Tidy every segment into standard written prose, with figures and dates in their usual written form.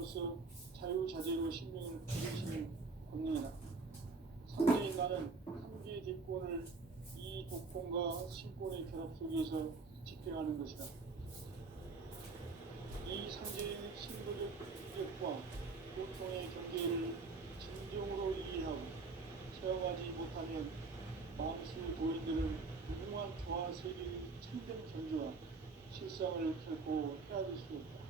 자로서 자유자재로 신명을 기르시는 권능이다. 상제인간은 한계의 뒷권을 이 독권과 신권의 결합 속에서 집행하는 것이다. 이 상제의 신도적 인격과 고통의 경계를 진정으로 이해하고 체험하지 못하면 망수 도인들은 무궁한 조화 세계의 참된 경주와 실상을 결코 헤아릴 수 없다.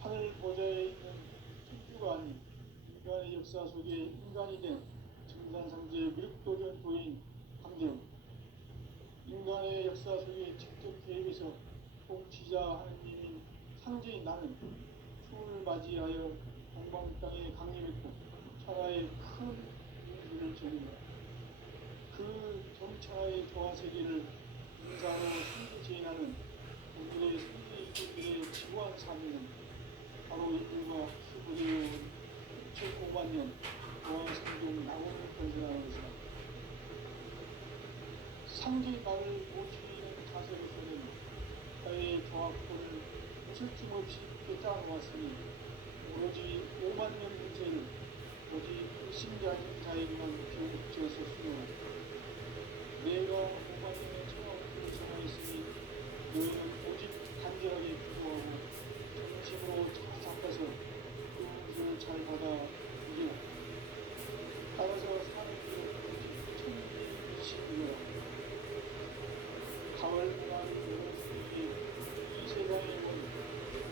하늘 보좌에 있는 천주가 아닌 인간의 역사 속에 인간이 된 증산상제의 미륵도전 도인 함경, 인간의 역사 속에 직접 개입해서 통치자 하느님인 상제인 나는 추운을 맞이하여 동방 땅에 강림했고 천하의 큰 민주를 전한다. 그 정천하의 조화세계를 인사로 승지지인하는 오늘의 승리인들의 지구한 사명은 바로 인류가 수부되어온 2005만 년 조화생존 낙원을 건설하는 것이다. 상제만을 모시는 자세로서는 사회의 조화권을 무슬짐 없이 꿰짜놓았으니 오로지 5만 년 문제를 오직 불신자인 자에게만 비워지어서 수용한다. 내가 5만 년의 천하원국을 정하였으니 너희는 오직 간절하게 기도하고 정심으로 잡아서 그 뜻을 잘 받아 이겨라. 따라서 사는 길을 오직 천리의 일심이라. 가을 문화의 여러 수익이 이 세상의 원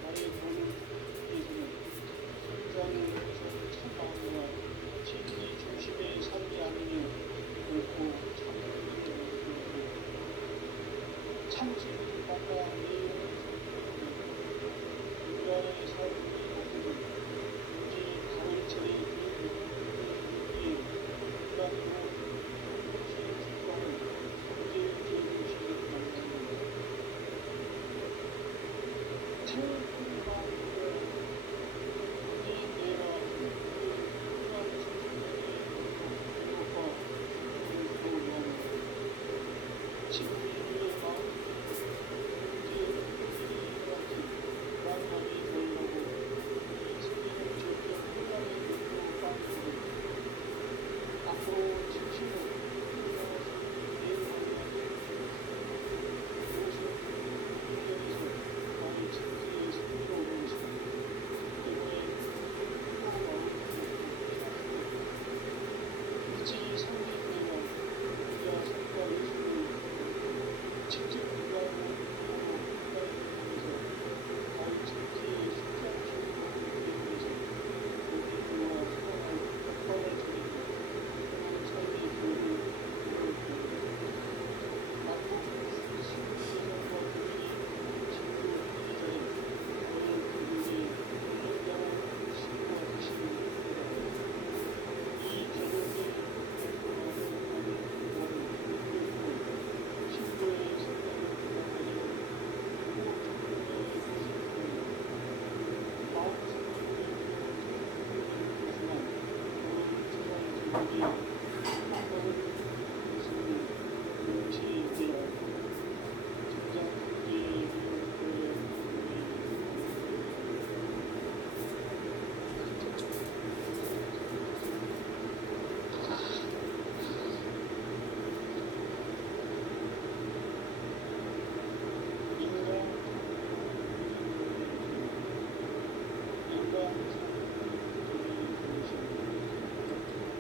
나의 도를 위해서는 선사를 위해서 참 마음과 진리 중심의 삶이 아니며 결코 참을 참신을 만나 내일은 인간의 삶이 오늘은 오직 가을철의 비행기에 인간으로 공동체의 축복은 문제의 제도식을 만든다. 참을 마음으로 문제인 내가 인간 생존의 행복과 행복을 위하는 지구인의 마음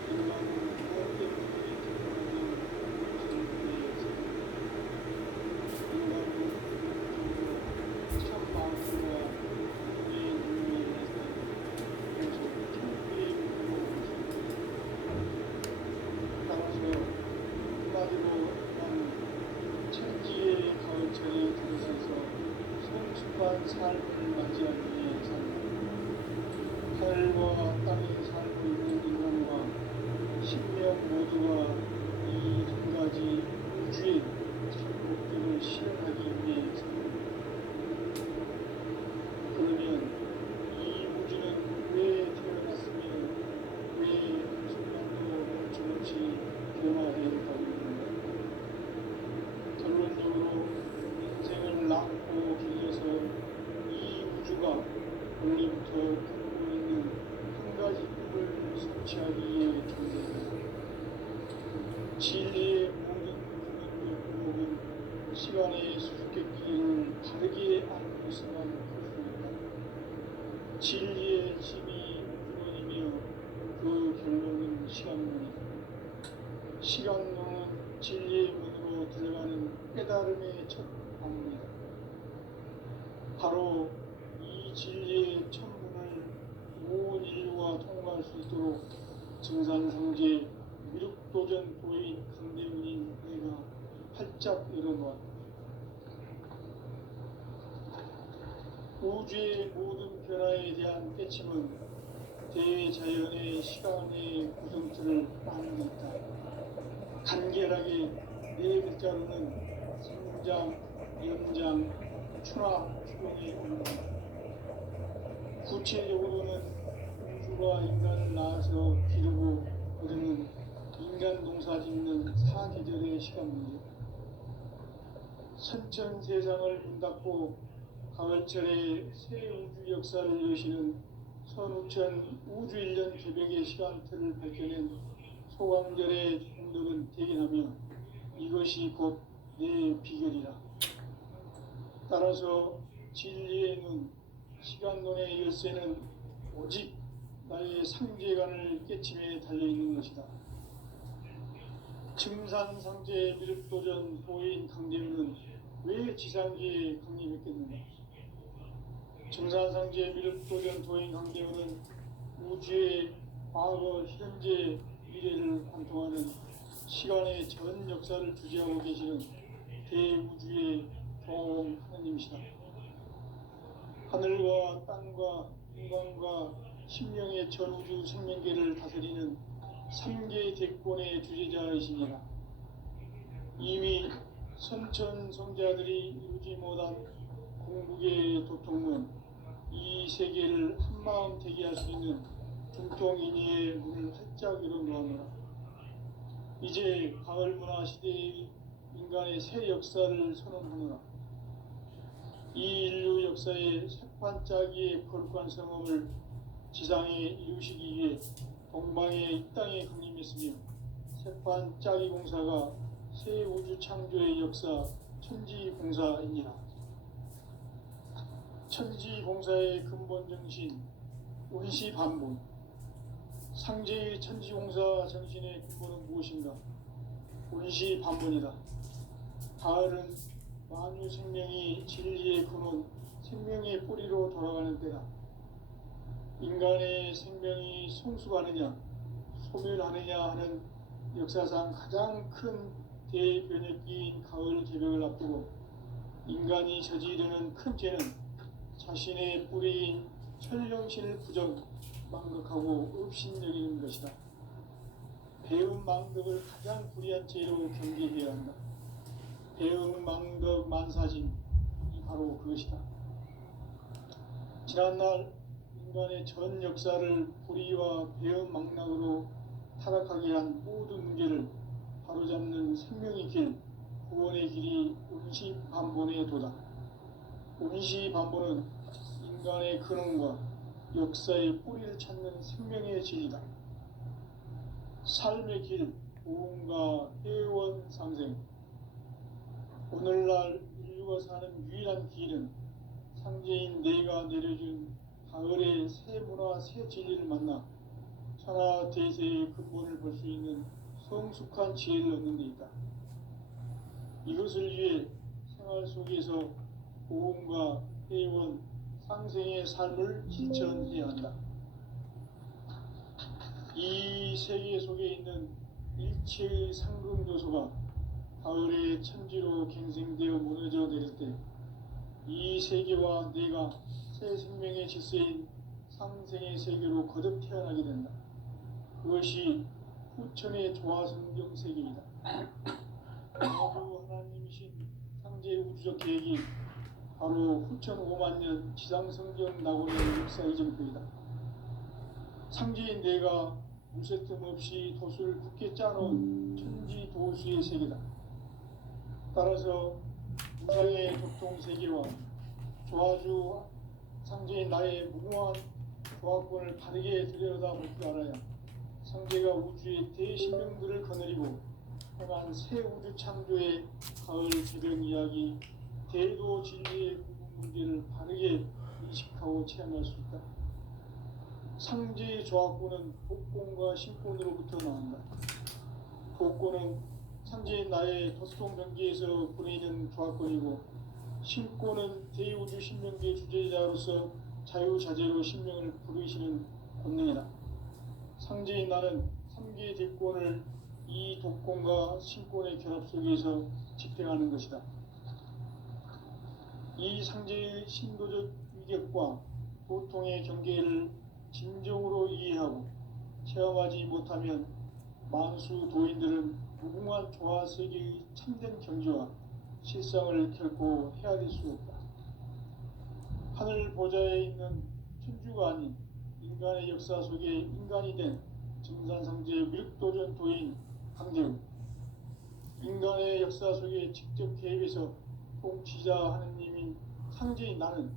인간 원래부터 갖고 있는 한 가지 꿈을 성취하기 위해 존재한다. 진리의 모든 주인의 목은 시간의 수수께끼를 바르게 알고 있어만 할 수 있다. 진리의 힘이 근원이며 그 결론은 시간론이다. 시간론은 진리의 문으로 들어가는 깨달음의 첫 방문이다. 바로 이 진리의 천문을 온 인류가 통과할 수 있도록 증산성제 미륵도전 도인 강대문인 내가 활짝 열어놓았다. 우주의 모든 변화에 대한 깨침은 대자연의 시간의 구성틀을 나누고 있다. 간결하게 네 글자로는 생장, 연장, 추나, 추동의 운동. 구체적으로는 우주가 인간을 낳아서 기르고 거두는 인간 농사 짓는 사계절의 시간 문제. 선천 세상을 문 닫고 가을철에 새 우주 역사를 여시는 선우천 우주 1년 개벽의 시간틀을 밝혀낸 소강절의 공덕은 대견하며 이것이 곧 내 비결이라. 따라서 진리의 눈, 시간론의 열쇠는 오직 나의 상제관을 깨침에 달려있는 것이다. 증산상제 미륵도전 도인 강대문은 왜 지상계에 강림했겠는가? 증산상제 미륵도전 도인 강대문은 우주의 과거, 현재, 미래를 관통하는 시간의 전 역사를 주재하고 계시는 대우주의 종 하나님이시다. 하늘과 땅과 인간과 심령의 전우주 생명계를 다스리는 3개 대권의 주제자이시니라. 이미 선천성자들이 이루지 못한 궁극의 도통문, 이 세계를 한마음 되게 할 수 있는 중통인의의 문을 활짝 열어놓았노라. 이제 가을 문화 시대의 인간의 새 역사를 선언하노라. 이 인류 역사의 새반짝이의 거룩한 성험을 지상에 이루시기 위해 동방의 이 땅에 강림했으며 새반짝이 공사가 새 우주 창조의 역사 천지공사이니라. 천지공사의 근본 정신 운시반본. 상제의 천지공사 정신의 근본은 무엇인가? 운시반본이다. 가을은 만유 생명이 진리의 근원, 생명의 뿌리로 돌아가는 때다. 인간의 생명이 성숙하느냐, 소멸하느냐 하는 역사상 가장 큰 대변혁기인 가을 개벽을 앞두고 인간이 저지르는 큰 죄는 자신의 뿌리인 천령신을 부정, 망극하고 업신여기는 것이다. 배운 망덕을 가장 불의한 죄로 경계해야 한다. 배운 망덕 만사진이 바로 그것이다. 지난날 인간의 전 역사를 불의와 배운 망락으로 타락하게 한 모든 문제를 바로잡는 생명의 길, 구원의 길이 운시반본의 도다. 운시반본은 인간의 근원과 역사의 뿌리를 찾는 생명의 진리다. 삶의 길, 보험과 회원 상생. 오늘날 인류가 사는 유일한 길은 상제인 내가 내려준 가을의 새 문화, 새 진리를 만나 천하 대세의 근본을 볼 수 있는 성숙한 지혜를 얻는 데 있다. 이것을 위해 생활 속에서 보험과 회원, 상생의 삶을 실천해야 한다. 이 세계 속에 있는 일체의 상금 요소가 가을의 천지로 갱생되어 무너져 내릴 때 이 세계와 내가 새 생명의 질서인 상생의 세계로 거듭 태어나게 된다. 그것이 후천의 조화성경 세계이다. 아주 하나님이신 상제 우주적 계획이 바로 후천 5만 년 지상성경 낙원의 역사 이정표이다. 상제인 내가 무쇠틈 없이 도수를 굳게 짜놓은 천지 도수의 세계다. 따라서 무상의 적통 세계와 조화주 상제인 나의 무궁한 조합권을 바르게 들여다볼 줄 알아야 상제가 우주의 대신명들을 거느리고 행한 새 우주 창조의 가을 개변 이야기, 대도 진리의 구분 문제를 바르게 인식하고 체험할 수 있다. 상제의 조합권은 복권과 신권으로부터 나온다. 복권은 상제인 나의 덧송 병기에서 보내는 조합권이고, 신권은 대우주 신명계 주제자로서 자유자재로 신명을 부르시는 권능이다. 상제인 나는 3개의 대권을 이 독권과 신권의 결합 속에서 집행하는 것이다. 이 상제의 신도적 위격과 고통의 경계를 진정으로 이해하고 체험하지 못하면 만수 도인들은 무궁한 조화 세계의 참된 경지와 실상을 결코 헤아릴 수 없다. 하늘 보좌에 있는 천주가 아닌 인간의 역사 속에 인간이 된 증산상제의 미륵도전 도인 강대우, 인간의 역사 속에 직접 개입해서 통치자 하느님인 상제인 나는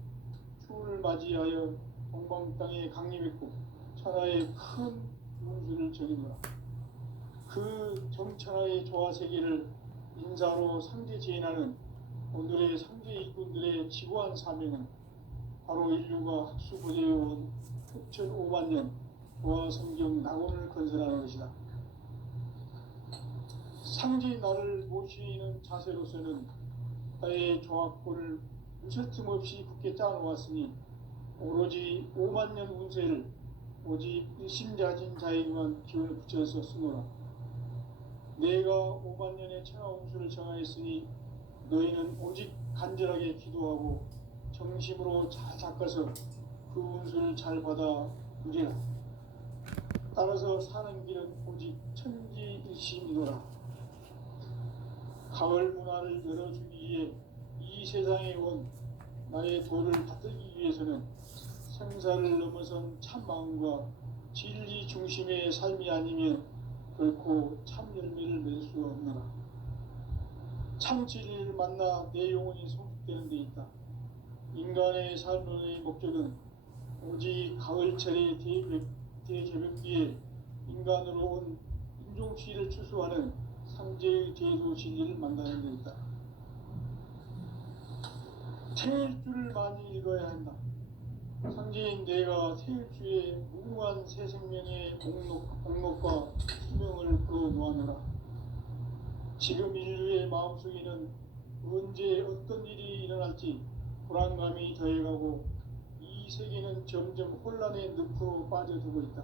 추운을 맞이하여 동방 땅에 강림했고 천하의 큰 운수를 정해노라. 그 정천하의 조화 세계를 인사로 상제 제인하는 오늘의 상제 일꾼들의 지고한 사명은 바로 인류가 학수고대해온 6,500만 년 조화 성경 낙원을 건설하는 것이다. 상제인 나를 모시는 자세로서는 나의 조합권을 무설틈 없이 굳게 짜놓았으니 오로지 5만 년 운세를 오직 일심자진 자에게만 기운을 붙여서 쓰노라. 내가 5만 년의 천하 운수를 정하였으니 너희는 오직 간절하게 기도하고 정심으로 잘 닦아서 그 운수를 잘 받아 누리라. 따라서 사는 길은 오직 천지일심이노라. 가을 문화를 열어주기 위해 이 세상에 온 나의 도를 받들기 위해서는 생사를 넘어선 참 마음과 진리 중심의 삶이 아니면 결코 참 열매를 맺을 수 없노라. 참 진리를 만나 내 영혼이 성숙되는 데 있다. 인간의 삶의 목적은 오직 가을철의 대개변기에 인간으로 온 인종시를 추수하는 상제의 대도 진리를 만나는 데 있다. 태일주를 많이 읽어야 한다. 상제인 내가 태일주의 무궁한 새 생명의 목록과 수명을 풀어놓아노라. 지금 인류의 마음속에는 언제 어떤 일이 일어날지 불안감이 더해가고 이 세계는 점점 혼란의 늪으로 빠져들고 있다.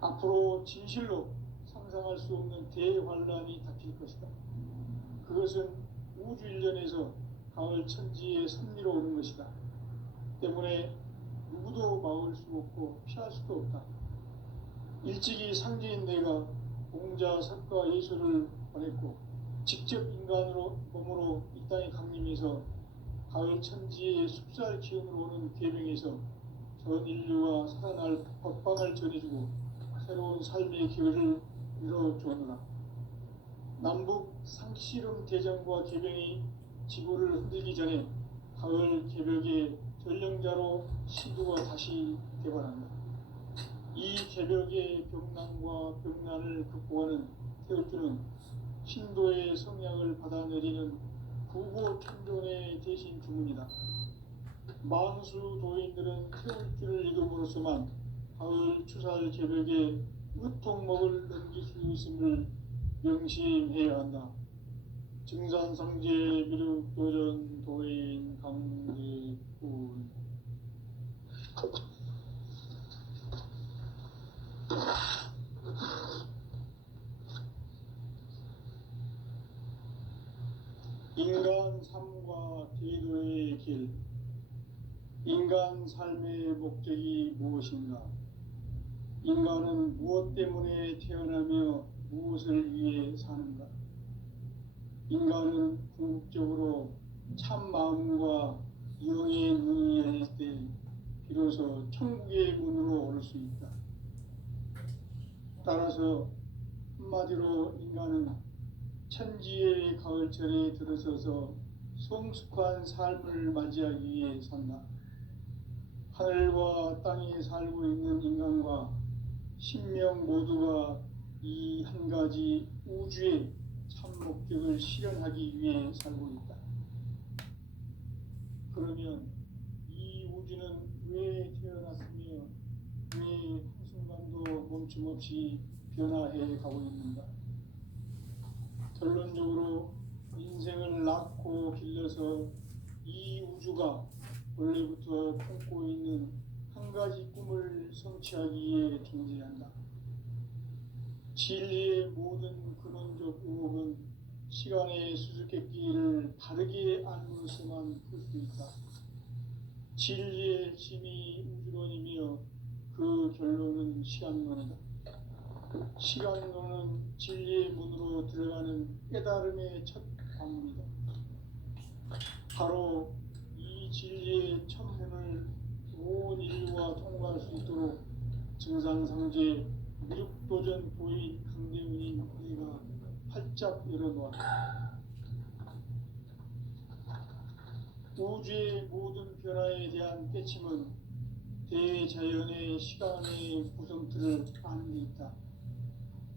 앞으로 진실로 상상할 수 없는 대환란이 닥칠 것이다. 그것은 우주 일련에서 가을 천지의 섭리로 오는 것이다. 때문에 누구도 막을 수 없고 피할 수도 없다. 일찍이 상제인 내가 공자, 석가, 예수를 보냈고 직접 인간으로 몸으로 이 땅에 강림해서 가을 천지의 숲살 기운으로 오는 계명에서 전 인류가 살아날 법방을 전해주고 새로운 삶의 기회를 이뤄주었노라. 남북 상씨름 대전과 계병이 지구를 흔들기 전에 가을 개벽의 전령자로 시도가 다시 개발한다. 이 개벽의 병난과 병난을 극복하는 태울주는 신도의 성향을 받아내리는 구보 천존의 대신 주문이다. 만수 도인들은 태울주를 읽음으로써만 가을 추살 개벽의 으통목을 넘길 수 있음을 명심해야 한다. 증산상제 미륵도전 도인 강제군. 인간 삶과 대도의 길. 인간 삶의 목적이 무엇인가? 인간은 무엇 때문에 태어나며 무엇을 위해 사는가? 인간은 궁극적으로 참 마음과 영의 눈이 열릴 때 비로소 천국의 문으로 오를 수 있다. 따라서 한마디로 인간은 천지의 가을철에 들어서서 성숙한 삶을 맞이하기 위해 산다. 하늘과 땅에 살고 있는 인간과 신명 모두가 이 한 가지 우주의 참 목적을 실현하기 위해 살고 있다. 그러면 이 우주는 왜 태어났으며 왜 한순간도 멈춤없이 변화해 가고 있는가? 결론적으로 인생을 낳고 길러서 이 우주가 원래부터 품고 있는 한 가지 꿈을 성취하기 위해 존재한다. 진리의 모든 근원적 의혹은 시간의 수수께끼를 바르게 알므로서만 풀 수 있다. 진리의 힘이 우주론이며 그 결론은 시간론이다. 시간론은 진리의 문으로 들어가는 깨달음의 첫 방문이다. 바로 이 진리의 첫 문을 온 인류가 통과할 수 있도록 증산상제 미륵도전 도인 강대훈인 내가 활짝 열어놓았다. 우주의 모든 변화에 대한 깨침은 대자연의 시간의 구성틀을 아는 데 있다.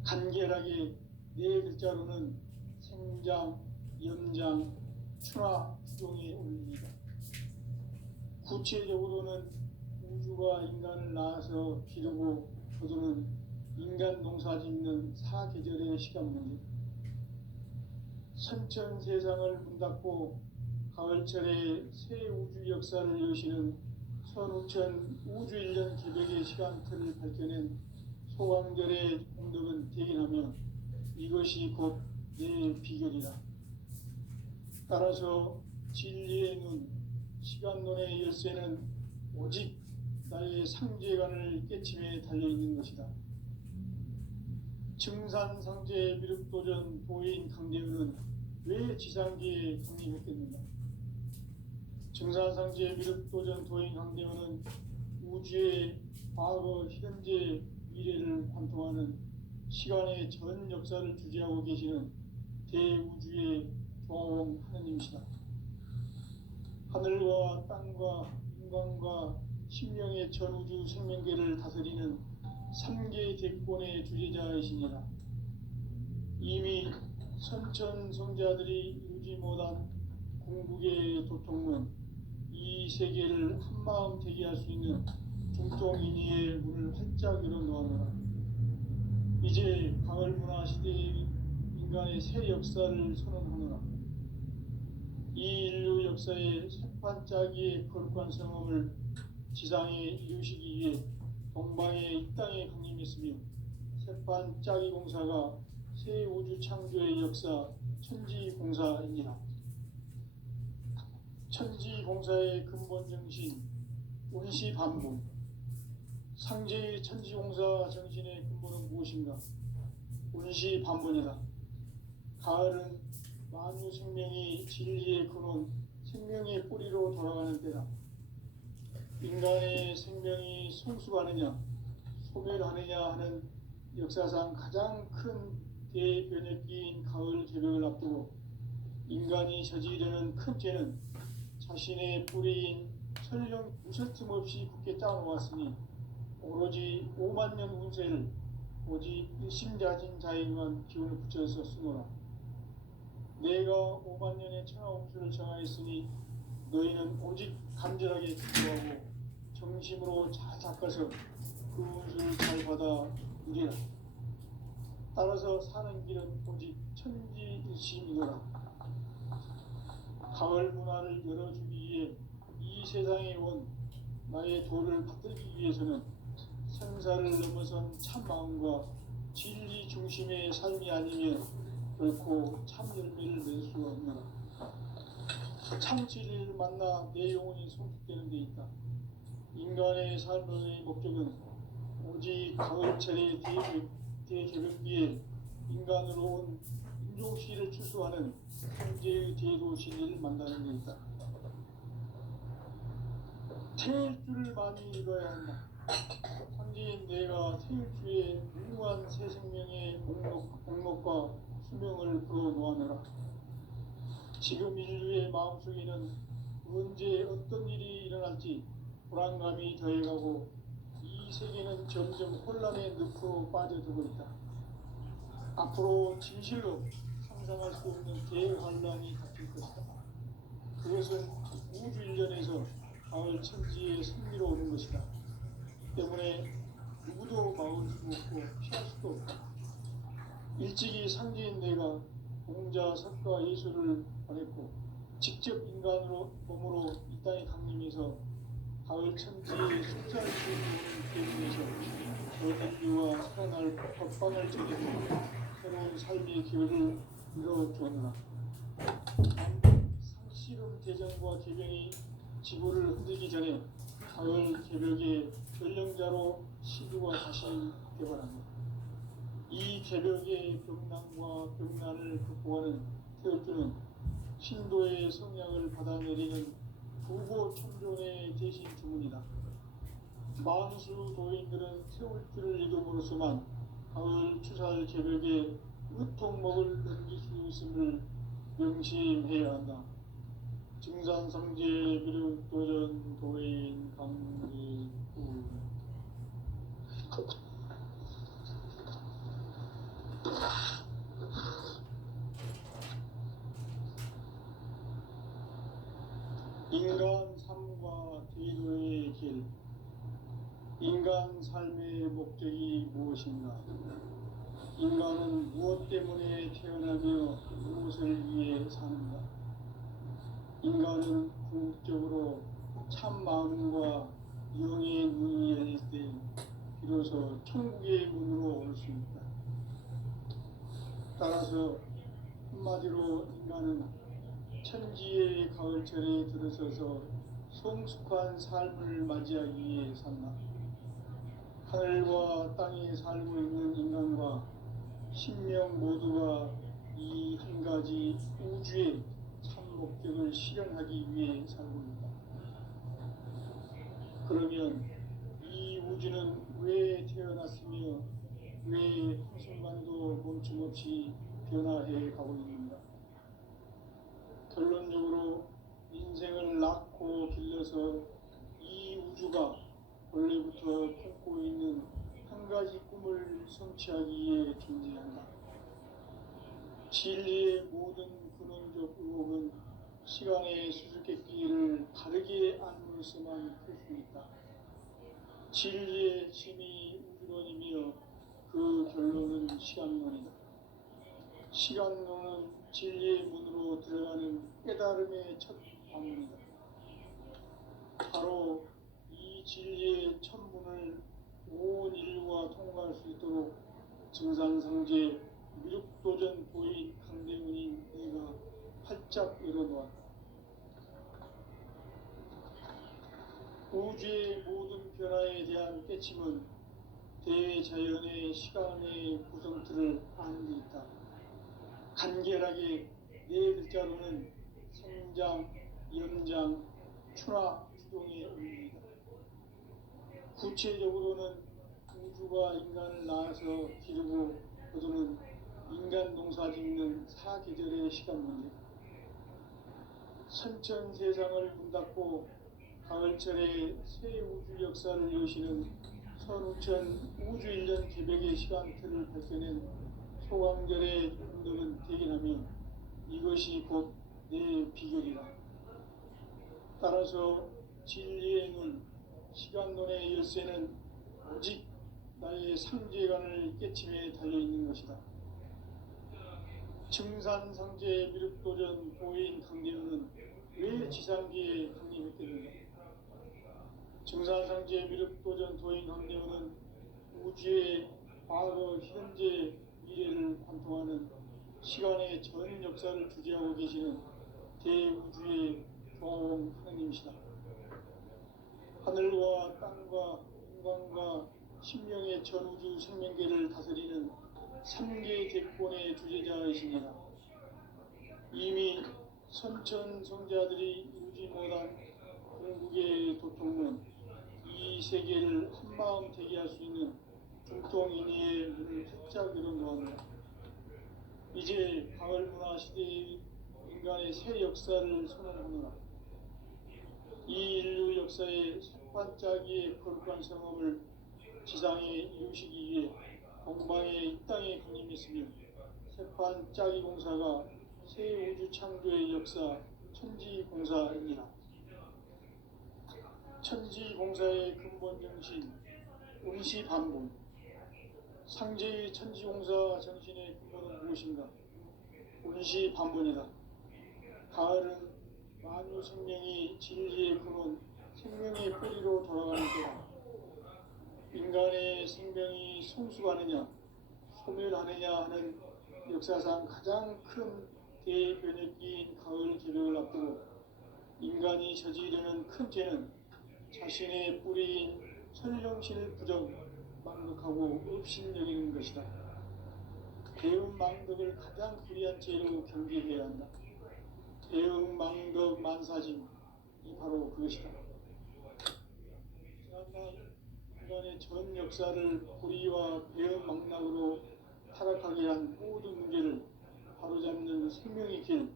간결하게 네 글자로는 생장, 연장, 추나 추동에 올립니다. 구체적으로는 우주가 인간을 낳아서 기르고 거두는 인간 농사 짓는 사계절의 시간 문제, 선천 세상을 문닫고 가을철에 새 우주 역사를 여시는 선우천 우주 1년 개벽의 시간틀을 밝혀낸 소강절의 공덕은 대견하며 이것이 곧 내 비결이다. 따라서 진리의 눈, 시간론의 열쇠는 오직 나의 상제관을 깨침에 달려있는 것이다. 증산상제 미륵도전 도인 강대훈은 왜 지상계에 강림했겠는가? 증산상제 미륵도전 도인 강대훈은 우주의 과거, 현재, 미래를 관통하는 시간의 전 역사를 주재하고 계시는 대우주의 조화원 하느님이시다. 하늘과 땅과 인간과 신명의 전우주 생명계를 다스리는 3개 대권의 주제자이시니라. 이미 선천성자들이 이루지 못한 궁극의 도통은 이 세계를 한마음 되게 할 수 있는 중통인의의 문을 활짝 열어놓아노라. 이제 가을 문화 시대의 인간의 새 역사를 선언하노라. 이 인류 역사의 새반짝이의 거룩한 성험을 지상에 이루시기 위해 동방의 이 땅에 강림했으며 새반짝이 공사가 새 우주 창조의 역사 천지공사이니라. 천지공사의 근본 정신 운시반복. 상제의 천지공사 정신의 근본은 무엇인가? 운시반복이다. 가을은 만유 생명이 진리의 근원, 생명의 뿌리로 돌아가는 때다. 인간의 생명이 성숙하느냐, 소멸하느냐 하는 역사상 가장 큰 대변혁기인 가을 개벽을 앞두고 인간이 저지르는 큰 죄는 자신의 뿌리인 설령 무설 틈 없이 굳게 짜놓았으니 오로지 5만 년 운세를 오직 일심자진 자에게만 기운을 붙여서 쓰노라. 내가 5만 년의 천하운수를 정하였으니 너희는 오직 간절하게 기도하고 정심으로 잘 닦아서 그 운수를 잘 받아 누리라. 따라서 사는 길은 오직 천지일심이노라. 가을 문화를 열어주기 위해 이 세상에 온 나의 도를 받들기 위해서는 생사를 넘어선 참마음과 진리 중심의 삶이 아니면 결코 참 열매를 낼 수가 없노라. 참 진리를 만나 내 영혼이 성숙되는 데 있다. 인간의 삶의 목적은 오직 가을철의 대개벽기에 인간으로 온 인종시를 추수하는 현재의 대도 진리를 만나는 데 있다. 태일 줄을 많이 읽어야 한다. 상제인 내가 태일주의 무궁한 새 생명의 목록과 수명을 풀어놓아노라. 지금 인류의 마음속에는 언제 어떤 일이 일어날지 불안감이 더해가고 이 세계는 점점 혼란의 늪으로 빠져들고 있다. 앞으로 진실로 상상할 수 없는 대환란이 닥칠 것이다. 그것은 우주 일련에서 가을 천지의 승리로 오는 것이다. 때문에 누구도 막을 수 없고 피할 수도 없다. 일찍이 상제인 내가 공자, 석가, 예수를 보냈고 직접 인간으로 몸으로 이 땅에 강림해서 가을 천지의 숫자를 지우는 대중에서 너희와 살아날 법방을 정해고 새로운 삶의 기회를 이뤄주었노라. 상씨름 대전과 개변이 지구를 흔들기 전에 가을 개벽의 전령자로 시주가 다시 개발합니다. 이 개벽의 병난과 병난을 극복하는 태울주는 신도의 성약을 받아내리는 부고 천존의 대신 주문이다. 만수 도인들은 태울주를 이름으로서만 가을 추살 개벽에 으통먹을 넘길 수 있음을 명심해야 한다. 증산상제 미륵도전 도인 강리구 인간 삶과 대도의 길. 인간 삶의 목적이 무엇인가? 인간은 무엇 때문에 태어나며 무엇을 위해 사는가? 인간은 궁극적으로 참 마음과 영의 문이 열릴 때 비로소 천국의 문으로 올 수 있다. 따라서 한마디로 인간은 천지의 가을철에 들어서서 성숙한 삶을 맞이하기 위해 산다. 하늘과 땅에 살고 있는 인간과 신명 모두가 이 한 가지 우주의 참 목적을 실현하기 위해 살고 있다. 그러면 이 우주는 왜 태어났으며 왜 한순간도 멈춤없이 변화해 가고 있는가? 결론적으로 인생을 낳고 길러서 이 우주가 원래부터 품고 있는 한 가지 꿈을 성취하기 위해 존재한다. 진리의 모든 근원적 의혹은 시간의 수수께끼를 바르게 안물어서만 풀 수 있다. 진리의 핵심이 우주론이며 그 결론은 시간론이다. 시간론은 진리의 문으로 들어가는 깨달음의 첫 방문이다. 바로 이 진리의 첫 문을 온 인류가 통과할 수 있도록 증산상제 미륵도전 도인 강대문인 내가 활짝 열어놓았다. 우주의 모든 변화에 대한 깨침은 대자연의 시간의 구성틀을 아는 데 있다. 간결하게 네 글자로는 생장, 연장, 추나 추동의 의미이다. 구체적으로는 우주가 인간을 낳아서 기르고 거두는 인간 농사 짓는 사계절의 시간 문제. 선천 세상을 문닫고 가을철에 새 우주 역사를 여시는 선우천 우주 1년 개벽의 시간틀을 밝혀낸 소강절의 운동은 대견하며 이것이 곧 내 비결이다. 따라서 진리의 눈, 시간론의 열쇠는 오직 나의 상제관을 깨침에 달려있는 것이다. 증산상제 미륵도전 보인 강대현은 왜 지상기에 강림했겠는가? 증산상제 미륵도전 도인 강대현은 우주의 과거, 현재, 미래를 관통하는 시간의 전 역사를 주재하고 계시는 대우주의 조화원 하나님이시다. 하늘과 땅과 인간과 신명의 전우주 생명계를 다스리는 3개 객본의 주제자이시니라. 이미 선천성자들이 이루지 못한 궁극의 도통은 이 세계를 한마음 되게 할 수 있는 중통인의의 문을 활짝 열어놓았다. 이제 가을 문화 시대의 인간의 새 역사를 선언하노라. 이 인류 역사의 색반짜기의 거룩한 성함을 지상에 이루시기 위해 동방에 이 땅에 강림했으며 색반짜기 공사가 새 우주 창조의 역사 천지공사입니다. 천지공사의 근본 정신 운시반본. 상제의 천지공사 정신의 근본은 무엇인가? 운시반본이다. 가을은 만유 생명이 진리의 근원, 생명의 뿌리로 돌아가는 때다. 인간의 생명이 성숙하느냐, 소멸하느냐 하는 역사상 가장 큰 대변혁기인 가을 개벽을 앞두고 인간이 저지르는 큰 죄는 자신의 뿌리인 천령실 부정, 망덕하고 업신여기는 것이다. 대응망덕을 가장 불의한 죄로 경계해야 한다. 대응망덕 만사진이 바로 그것이다. 지난날 인간의 전 역사를 불의와 배은망락으로 타락하게 한 모든 문제를 바로잡는 생명의 길,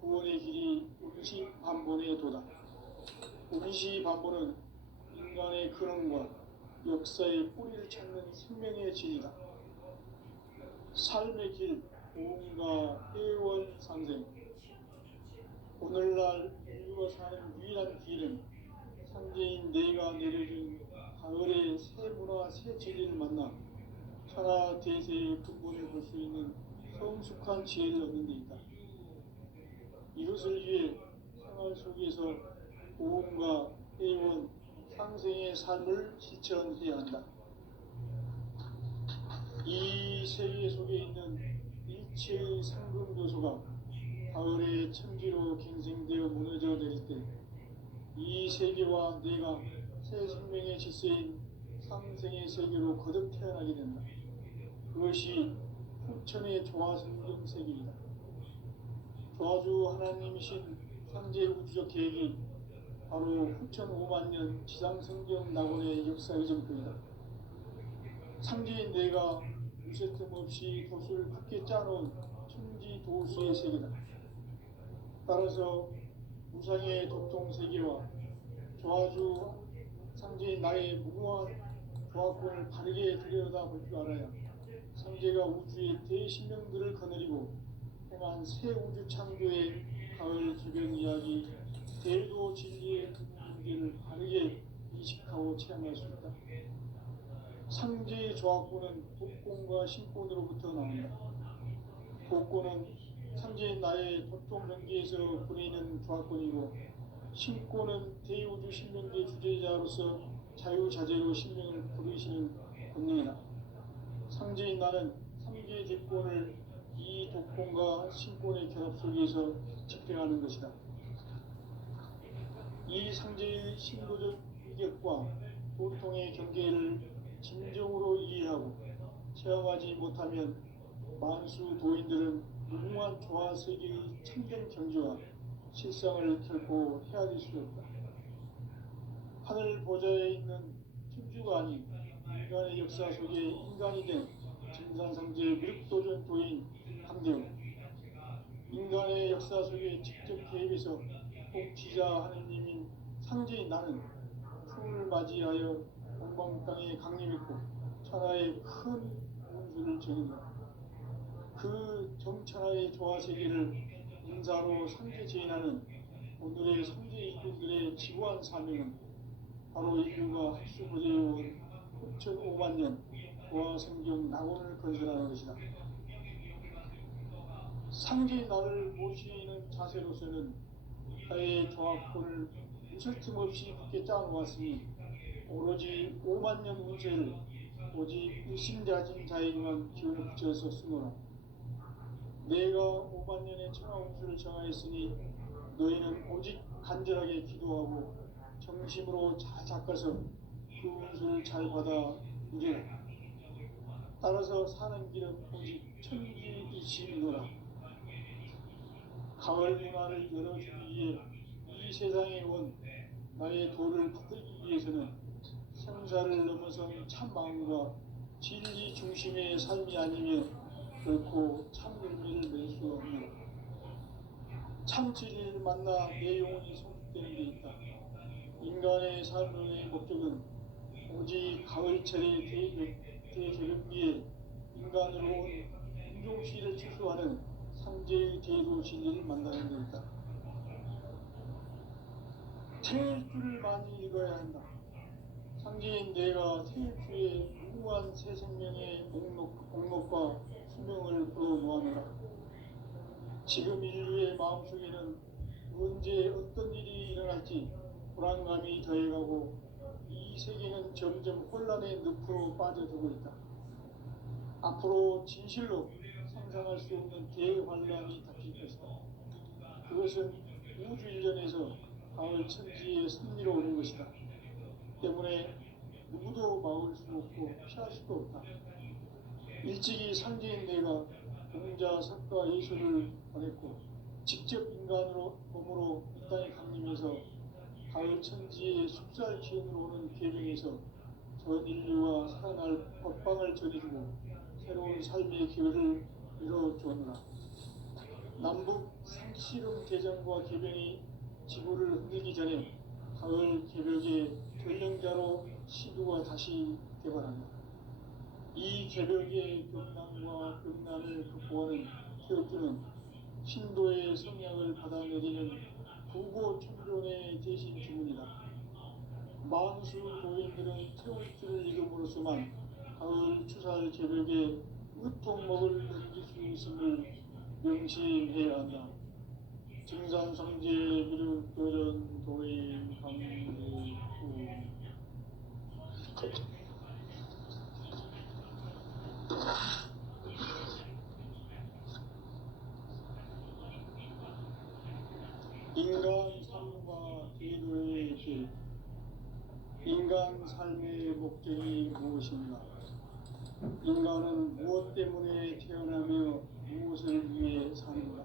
구원의 길이 운시반본의 도다. 운시반본은 인간의 근원과 역사의 뿌리를 찾는 생명의 진이다. 삶의 길, 보험과 회원 상생. 오늘날 인류가 사는 유일한 길은 상제인 내가 내려준 가을의 새 문화, 새 진리를 만나 천하 대세의 근본을 볼 수 있는 성숙한 지혜를 얻는 데 있다. 이것을 위해 생활 속에서 보험과 회원, 상생의 삶을 실천해야 한다. 이 세계 속에 있는 일체의 상금 요소가 가을의 천지로 갱생되어 무너져 내릴 때 이 세계와 내가 새 생명의 질서인 상생의 세계로 거듭 태어나게 된다. 그것이 후천의 조화성경 세계이다. 조화주 하나님이신 상제 우주적 계획이 바로 후천 5만년 지상성경 낙원의 역사의 전표이다. 상제인 내가 무쇠틈 없이 도수를 굳게 짜놓은 천지도수의 세계다. 따라서 무상의 도통세계와 조화주 상제인 나의 무궁한 조화권을 바르게 들여다볼 줄 알아야 상제가 우주의 대신명들을 거느리고 행한 새 우주 창조의 가을 기변 이야기, 대도 진리의 문제를 바르게 인식하고 체험할 수 있다. 상제의 조화권은 복권과 신권으로부터 나온다. 복권은 상제인 나의 도통 경계에서 보내는 조화권이고, 신권은 대우주 신명계 주제자로서 자유자재로 신명을 부르시는 권능이다. 상제인 나는 삼계 제권을 이 독권과 신권의 결합 속에서 집행하는 것이다. 이 상제의 신도적 위격과 도통의 경계를 진정으로 이해하고 체험하지 못하면 만수 도인들은 무궁한 조화세계의 참된 경지와 실상을 결코 헤아릴 수 없다. 하늘 보좌에 있는 천주가 아닌 인간의 역사 속에 인간이 된 진산상제 미륵도전 도인 함대우, 인간의 역사 속에 직접 개입해서 통치자 하느님인 상제인 나는 풍을 맞이하여 동방 땅에 강림했고 천하의 큰 운수를 정했다. 그 정천하의 조화세계를 인사로 상제 제인하는 오늘의 상제 인군들의 지구한 사명은 바로 인류가 합수부재해온 후천 5만년 조화성경 낙원을 건설하는 것이다. 상제인 나를 모시는 자세로서는 나의 조화권을 무설틈 없이 굳게 짜놓았으니 오로지 5만년 운세를 오직 일심자진 자에게만 기운을 붙여서 쓰노라. 내가 5만년의 천하 운수를 정하였으니 너희는 오직 간절하게 기도하고 정심으로 잘 닦아서 그 운수를 잘 받아 누리라. 따라서 사는 길은 오직 천지이시노라. 가을 문화를 열어주기 위해 이 세상에 온 나의 도를 받들기 위해서는 생사를 넘어선 참 마음과 진리 중심의 삶이 아니면 결코 참 열매를 낼 수 없는 참 진리를 만나 내 영혼이 성숙되는 데 있다. 인간의 삶의 목적은 오직 가을철의 대개벽비에 인간으로 온 인종시를 추수하는 상제의 대도 진리를 만나는 것이다. 태일주를 많이 읽어야 한다. 상제인 내가 태일주의 무궁한 새 생명의 목록과 수명을 불어모아노라. 지금 인류의 마음속에는 언제 어떤 일이 일어날지 불안감이 더해가고 이 세계는 점점 혼란의 늪으로 빠져들고 있다. 앞으로 진실로 상상할 수 없는 대환란이 닥칠 것이다. 그것은 우주 일련에서 가을 천지의 승리로 오는 것이다. 때문에 누구도 막을 수 없고 피할 수도 없다. 일찍이 상제인 내가 공자, 석가, 예수를 보냈고 직접 인간으로 몸으로 이 땅에 강림해서 가을 천지의 숙살 기운으로 오는 계명에서 전 인류와 살아날 법방을 전해주고 새로운 삶의 기회를 이뤄주었노라. 남북 상씨름 대전과 계병이 지구를 흔들기 전에 가을 개벽의 전령자로 시두가 다시 개발한다. 이 개벽의 격난과 격난을 극복하는 태극기는 신도의 성약을 받아내리는 부고 천존의 대신 주문이다. 만수 도인들은 태극기를 이름으로서만 가을 추살 개벽의 으통목을 넘길 수 있음을 명심해야 한다. 증산성제 미륵도전 도인 강대구 인간 삶과 기도의 길. 인간 삶의 목적이 무엇인가? 인간은 무엇 때문에 태어나며 무엇을 위해 사는가?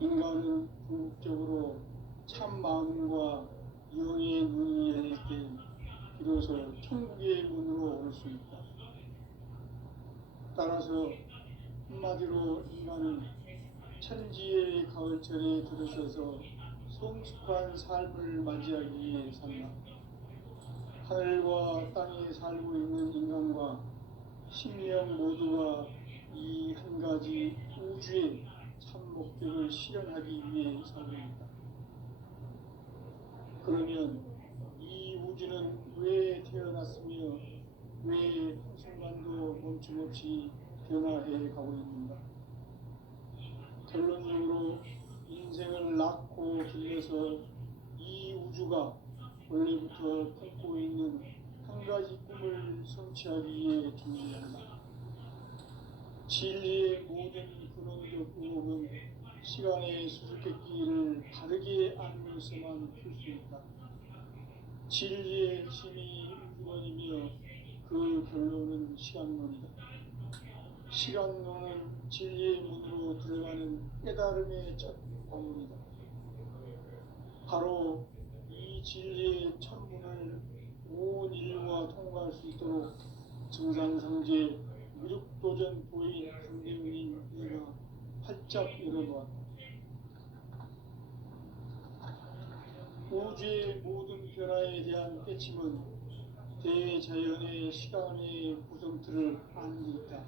인간은 궁극적으로 참 마음과 영의 눈이 열릴 때 비로소 천국의 문으로 올 수 있다. 따라서 한마디로 인간은 천지의 가을철에 들어서서 성숙한 삶을 맞이하기 위해 산다. 하늘과 땅에 살고 있는 인간과 신령 모두가 이 한 가지 우주의 참 목적을 실현하기 위해 살고 있다. 그러면 이 우주는 왜 태어났으며 왜 한순간도 멈춤없이 변화해 가고 있는가? 결론적으로 인생을 낳고 길러서 이 우주가 원래부터 품고 있는 한 가지 꿈을 성취하기 위해 준비한다. 진리의 모든 근원적 의혹은 시간의 수수께끼를 바르게 알면서만 풀 수 있다. 진리의 핵심이 우주론이며 그 결론은 시간론이다. 시간론은 진리의 문으로 들어가는 깨달음의 첫 방문이다. 바로 이 진리의 천문을 온 인류가 통과할 수 있도록 증산상제 미륵도전 도인 강대문인 내가 활짝 열어놓았다. 우주의 모든 변화에 대한 깨침은 대자연의 시간의 구성틀을 아는 데 있다.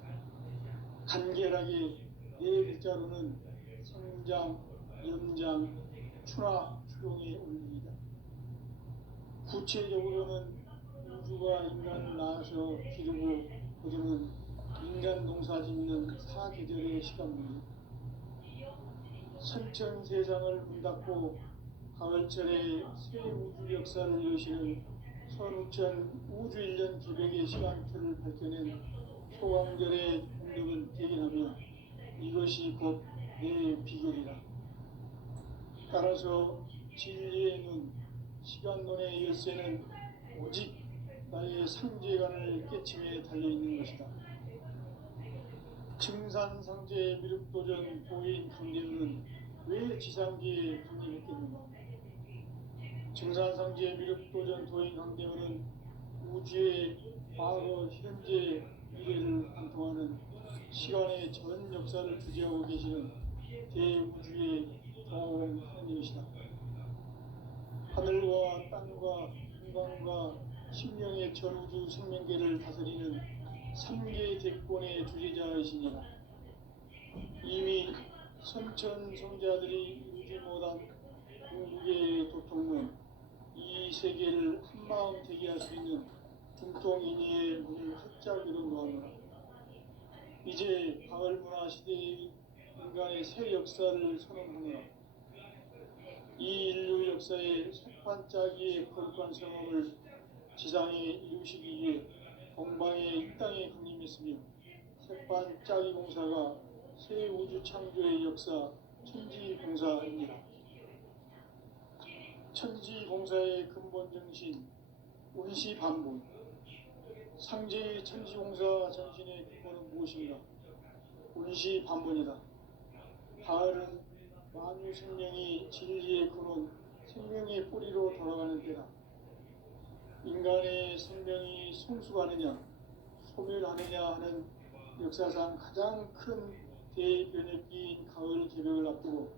간결하게 네 글자로는 성장, 연장, 추나 추동의 원리이다. 구체적으로는 우주가 인간을 낳아서 기르고 거두는 인간 농사 짓는 사계절의 시간입니다. 선천 세상을 문 닫고 가을철에 새 우주 역사를 여시는 선우천 우주일년 기백의 시간틀을 밝혀낸 소강절의 공덕은 대견하며 이것이 곧 내 비결이라. 따라서 진리의 눈, 시간론의 열쇠는 오직 나의 상제관을 깨침에 달려있는 것이다. 증산상제 미륵도전 도인 강대문은 왜 지상계에 군림했겠는가? 증산상제 미륵도전 도인 강대문은 우주의 과거, 현재, 미래를 관통하는 시간의 전 역사를 주재하고 계시는 대우주의 도움 하나님이시다. 하늘과 땅과 인간과 심령의 전우주 생명계를 다스리는 삼계 대권의 주제자이시니라. 이미 선천성자들이 이루지 못한 궁극의 도통은 이 세계를 한마음 되게 할 수 있는 중통인의의 문을 활짝 열어놓았노라. 이제 가을 문화 시대의 인간의 새 역사를 선언하노라. 이 인류 역사의 색반짝이의 거룩한 성험을 지상에 이루시기 위해 동방의 이 땅에 군림했으며 색반짝이 공사가 새 우주 창조의 역사 천지공사입니다. 천지공사의 근본 정신 운시반본. 상제의 천지공사 정신의 근본은 무엇인가? 운시반본이다. 가을은 만유 생명이 진리의 근원, 생명의 뿌리로 돌아가는 때다. 인간의 생명이 성숙하느냐, 소멸하느냐 하는 역사상 가장 큰 대변혁기인 가을 개벽을 앞두고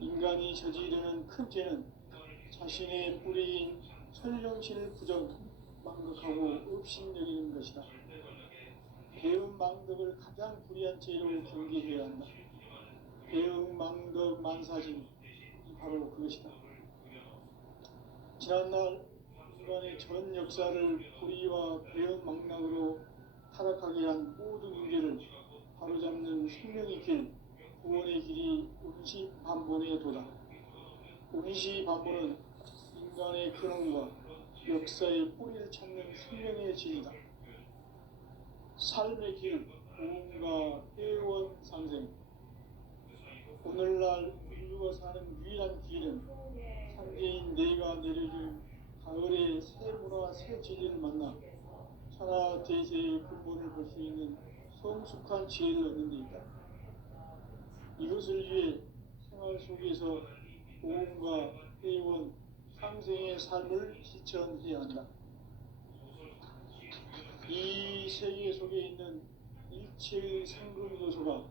인간이 저지르는 큰 죄는 자신의 뿌리인 설령신을 망각하고 업신여기는 것이다. 배은 망덕을 가장 불의한 죄로 경계해야 한다. 배은 망덕 만사진이 바로 그것이다. 지난날 인간의 전 역사를 불의와 배은 망락으로 타락하게 한 모든 문제를 바로잡는 생명의 길, 구원의 길이 운시반본의 도다. 운시반본은 인간의 근원과 역사의 뿌리를 찾는 생명의 진이다. 삶의 길, 고음과 회원 상생. 오늘날 인류가 사는 유일한 길은 상제인 내가 내려준 가을의 새 문화, 새 진리를 만나 천하 대세의 근본을 볼 수 있는 성숙한 지혜를 얻는 데 있다. 이것을 위해 생활 속에서 고음과 회원, 상생의 삶을 실천해야 한다. 이 세계 속에 있는 일체의 상금 요소가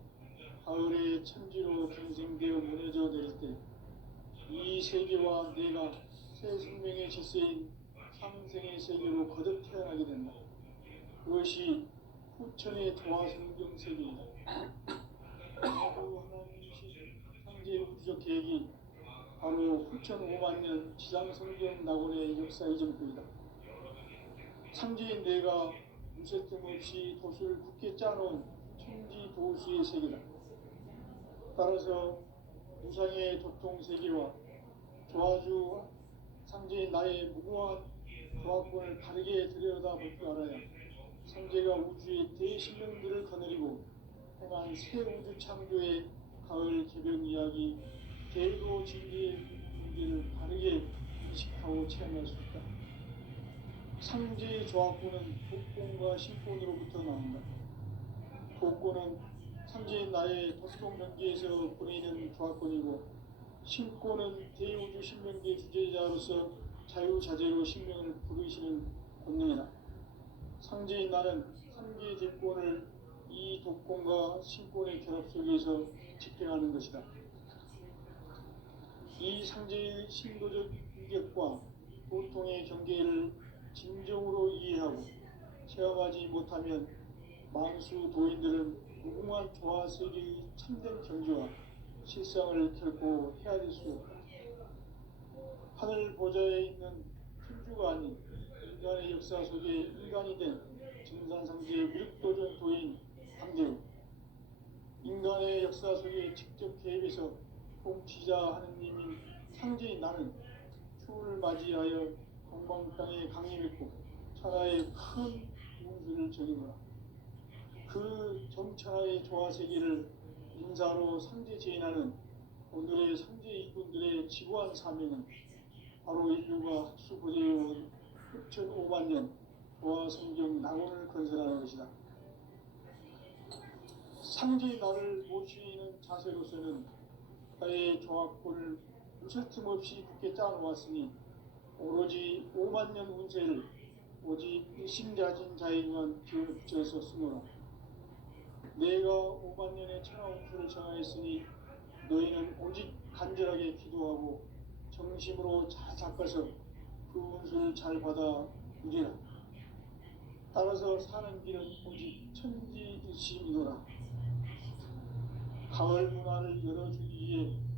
가을의 천지로 경생되어 무너져 내릴 때 이 세계와 내가 새 생명의 질서인 상생의 세계로 거듭 태어나게 된다. 그것이 후천의 도화성경 세계이다. 하나님이신 상제의 우주적 계획이 바로 후천 5만 년 지상성경 낙원의 역사 이전부이다. 상제인 내가 무쇠뜸 없이 도수를 굳게 짜놓은 천지 도수의 세계다. 따라서 무상의 도통 세계와 조화주 상제인 나의 무궁한 조화권을 다르게 들여다볼 줄 알아야 상제가 우주의 대신령들을 거느리고 행한 새 우주 창조의 가을 개변 이야기, 대의로 진리의 문제를 다르게 인식하고 체험할 수 있다. 상제의 조화권은 독권과 신권으로부터 나온다. 독권은 상제인 나의 도통 경계에서 보내는 조화권이고, 신권은 대우주 신명계 주제자로서 자유자재로 신명을 부르시는 권능이다. 상제인 나는 상계 대권을 이 독권과 신권의 결합 속에서 집행하는 것이다. 이 상제의 신도적 인격과 도통의 경계를 진정으로 이해하고 체험하지 못하면 만수 도인들은 무궁한 조화 세계의 참된 경지와 실상을 결코 헤아릴 수 없다. 하늘 보좌에 있는 천주가 아닌 인간의 역사 속에 인간이 된 증산상제의 무력도전 도인 강대우, 인간의 역사 속에 직접 개입해서 통치자 하느님인 상제인 나는 추후를 맞이하여 동방 땅에 강림했고 천하의 큰 운수를 적이노라. 그 정천하의 조화세계를 인사로 상제 제인하는 오늘의 상제 일꾼들의 지구한 사명은 바로 인류가 학수고대해온 6,500만 년 조화성경 낙원을 건설하는 것이다. 상제의 나를 모시는 자세로서는 나의 조화권을 무슨 틈 없이 굳게 짜놓았으니 오로지 5만 년 운세를 오직 일심자진 자에게만 기운을 붙여서 쓰노라. 내가 5만 년의 천하 운수를 정하였으니 너희는 오직 간절하게 기도하고 정심으로 잘 닦아서 그 은수를 잘 받아 누리라. 따라서 사는 길은 오직 천지이시이노라. 가을 문화를 열어주기 위해